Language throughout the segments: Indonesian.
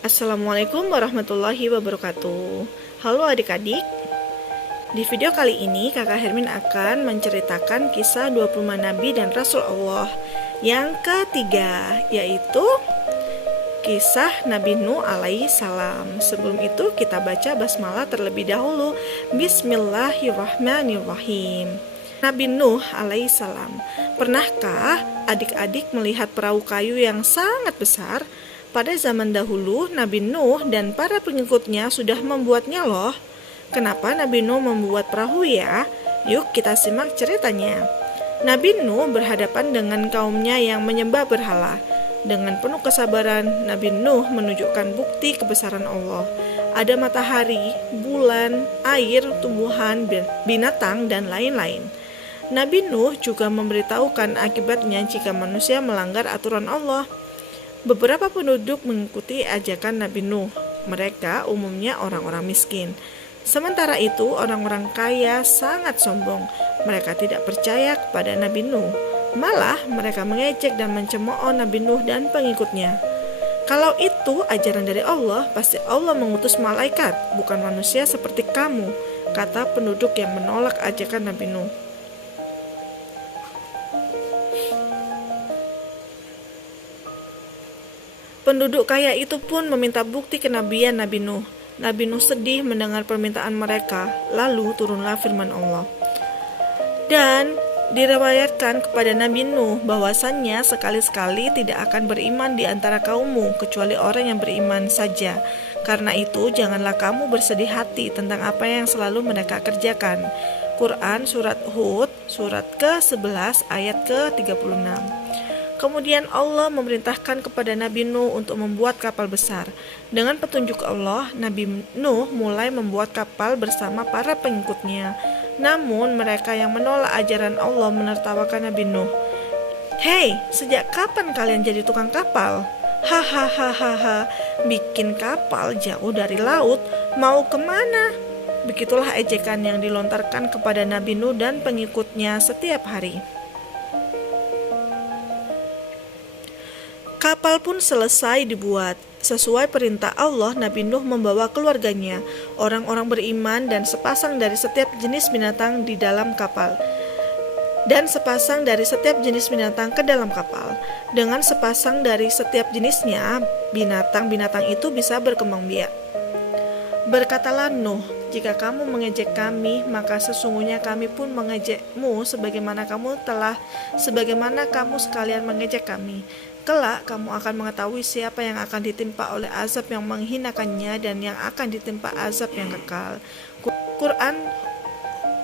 Assalamualaikum warahmatullahi wabarakatuh. Halo adik-adik. Di video kali ini Kakak Hermin akan menceritakan kisah 25 Nabi dan Rasul Allah yang ketiga, yaitu kisah Nabi Nuh alaihi salam. Sebelum itu kita baca basmalah terlebih dahulu. Bismillahirrahmanirrahim. Nabi Nuh alaihi salam. Pernahkah adik-adik melihat perahu kayu yang sangat besar? Pada zaman dahulu, Nabi Nuh dan para pengikutnya sudah membuatnya loh. Kenapa Nabi Nuh membuat perahu ya? Yuk kita simak ceritanya. Nabi Nuh berhadapan dengan kaumnya yang menyembah berhala. Dengan penuh kesabaran, Nabi Nuh menunjukkan bukti kebesaran Allah. Ada matahari, bulan, air, tumbuhan, binatang, dan lain-lain. Nabi Nuh juga memberitahukan akibatnya jika manusia melanggar aturan Allah. Beberapa penduduk mengikuti ajakan Nabi Nuh. Mereka umumnya orang-orang miskin. Sementara itu, orang-orang kaya sangat sombong. Mereka tidak percaya kepada Nabi Nuh. Malah, mereka mengejek dan mencemooh Nabi Nuh dan pengikutnya. Kalau itu ajaran dari Allah, pasti Allah mengutus malaikat, bukan manusia seperti kamu, kata penduduk yang menolak ajakan Nabi Nuh. Penduduk kaya itu pun meminta bukti kenabian Nabi Nuh. Nabi Nuh sedih mendengar permintaan mereka, lalu turunlah firman Allah. Dan diriwayatkan kepada Nabi Nuh bahwasannya sekali-sekali tidak akan beriman di antara kaummu kecuali orang yang beriman saja. Karena itu janganlah kamu bersedih hati tentang apa yang selalu mereka kerjakan. Quran Surat Hud, surat ke-11 ayat ke-36. Kemudian Allah memerintahkan kepada Nabi Nuh untuk membuat kapal besar. Dengan petunjuk Allah, Nabi Nuh mulai membuat kapal bersama para pengikutnya. Namun mereka yang menolak ajaran Allah menertawakan Nabi Nuh. Hei, sejak kapan kalian jadi tukang kapal? Hahaha, bikin kapal jauh dari laut, mau kemana? Begitulah ejekan yang dilontarkan kepada Nabi Nuh dan pengikutnya setiap hari. Kapal pun selesai dibuat. Sesuai perintah Allah, Nabi Nuh membawa keluarganya, orang-orang beriman dan sepasang dari setiap jenis binatang di dalam kapal. Dan sepasang dari setiap jenis binatang ke dalam kapal. Dengan sepasang dari setiap jenisnya, binatang-binatang itu bisa berkembang biak. Berkatalah Nuh, jika kamu mengejek kami, maka sesungguhnya kami pun mengejekmu sebagaimana kamu sekalian mengejek kami. Kelak kamu akan mengetahui siapa yang akan ditimpa oleh azab yang menghinakannya dan yang akan ditimpa azab yang kekal. Quran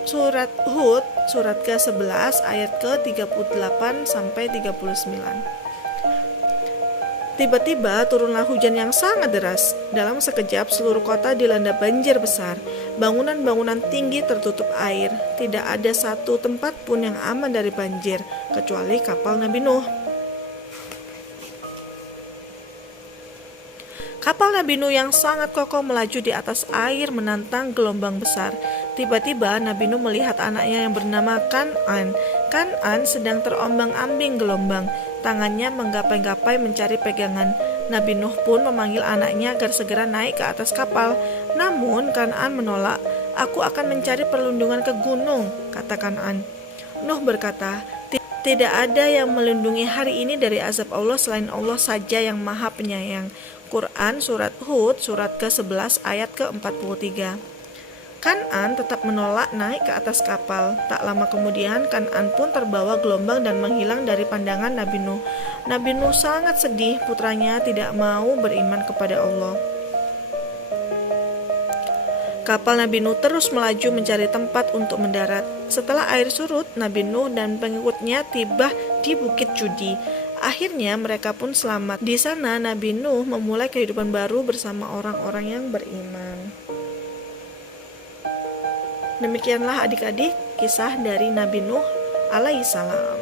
Surat Hud, surat ke-11 ayat ke-38 sampai 39. Tiba-tiba turunlah hujan yang sangat deras. Dalam sekejap seluruh kota dilanda banjir besar. Bangunan-bangunan tinggi tertutup air. Tidak ada satu tempat pun yang aman dari banjir, kecuali kapal Nabi Nuh. Kapal Nabi Nuh yang sangat kokoh melaju di atas air menantang gelombang besar. Tiba-tiba Nabi Nuh melihat anaknya yang bernama Kan'an. Kan'an sedang terombang-ambing gelombang. Tangannya menggapai-gapai mencari pegangan. Nabi Nuh pun memanggil anaknya agar segera naik ke atas kapal. Namun Kan'an menolak. Aku akan mencari perlindungan ke gunung, kata Kan'an. Nuh berkata, tidak ada yang melindungi hari ini dari azab Allah selain Allah saja yang maha penyayang. Quran Surat Hud, surat ke-11 ayat ke-43. Kan'an tetap menolak naik ke atas kapal. Tak lama kemudian Kan'an pun terbawa gelombang dan menghilang dari pandangan Nabi Nuh. Nabi Nuh sangat sedih putranya tidak mau beriman kepada Allah. Kapal Nabi Nuh terus melaju mencari tempat untuk mendarat. Setelah air surut, Nabi Nuh dan pengikutnya tiba di Bukit Judi. Akhirnya mereka pun selamat. Di sana Nabi Nuh memulai kehidupan baru bersama orang-orang yang beriman. Demikianlah adik-adik kisah dari Nabi Nuh alaihi salam.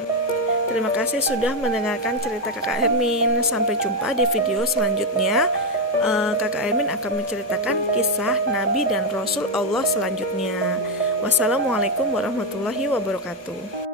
Terima kasih sudah mendengarkan cerita Kakak Hermin. Sampai jumpa di video selanjutnya. Kakak Hermin akan menceritakan kisah Nabi dan Rasul Allah selanjutnya. Wassalamualaikum warahmatullahi wabarakatuh.